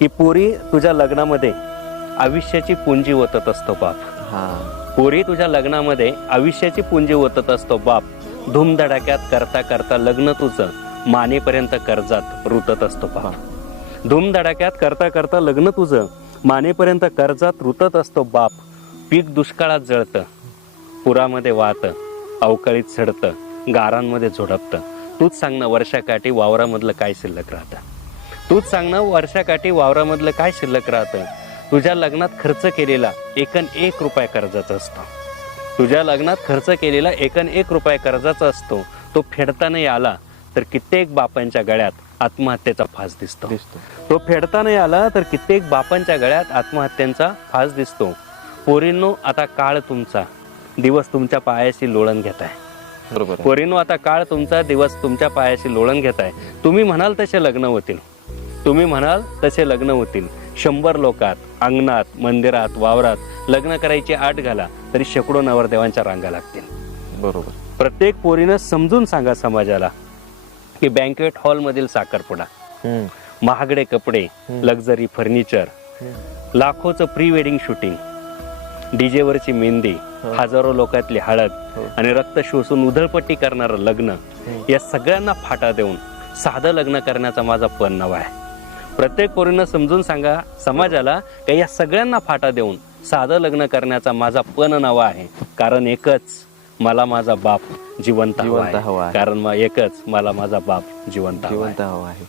की पोरी तुझ्या लग्नामध्ये आयुष्याची पुंजी ओतत असतो बाप. पोरी तुझ्या लग्नामध्ये आयुष्याची पुंजी ओतत असतो बाप. धूमधडाक्यात करता करता लग्न तुझं मानेपर्यंत कर्जात रुतत असतो बाप. धूमधडाक्यात करता करता लग्न तुझं मानेपर्यंत कर्जात रुतत असतो बाप. पीक दुष्काळात जळतं, पुरामध्ये वाहतं, अवकाळीत सडतं, गारांमध्ये झोडपतं. तूच सांग ना वर्षाकाठी वावरामधलं काय शिल्लक राहतं. तूच सांग ना वर्षाकाठी वावरामधलं काय शिल्लक राहतं. तुझ्या लग्नात खर्च केलेला एकन 1 रुपया कर्जाचा असतो. तुझ्या लग्नात खर्च केलेला एकन 1 रुपया कर्जाचा असतो. तो फेडता नाही आला तर कित्येक बापांच्या गळ्यात आत्महत्येचा फास दिसतो. तो फेडता नाही आला तर कित्येक बापांच्या गळ्यात आत्महत्यांचा फास दिसतो. पोरींनो, आता काळ तुमचा, दिवस तुमच्या पायाशी लोळण घेताय. बरोबर. पोरींनो, आता काळ तुमचा, दिवस तुमच्या पायाशी लोळण घेताय. तुम्ही म्हणाल तसे लग्न होतील. तुम्ही म्हणाल तसे लग्न होतील. 100 लोकात, अंगणात, मंदिरात, वावरात लग्न करायची आट घाला तरी शेकडो नवरदेवांच्या रांगा लागतील. बरोबर. प्रत्येक पोरीनं समजून सांगा समाजाला की बँकेट हॉल मधील साखरपुडा, महागडे कपडे, लक्झरी फर्निचर, लाखोचं प्री वेडिंग शूटिंग, डीजे वरची मेहंदी, हजारो लोकातली हळद आणि रक्त शोषून उधळपट्टी करणारं लग्न, या सगळ्यांना फाटा देऊन साधं लग्न करण्याचा माझा पण नवा आहे. प्रत्येक पोरीनं समजून सांगा समाजाला की या सगळ्यांना फाटा देऊन साधं लग्न करण्याचा माझा पण नवा आहे. कारण एकच, मला माझा बाप जिवंत हवा आहे. कारण एकच, मला माझा बाप जिवंत हवा आहे.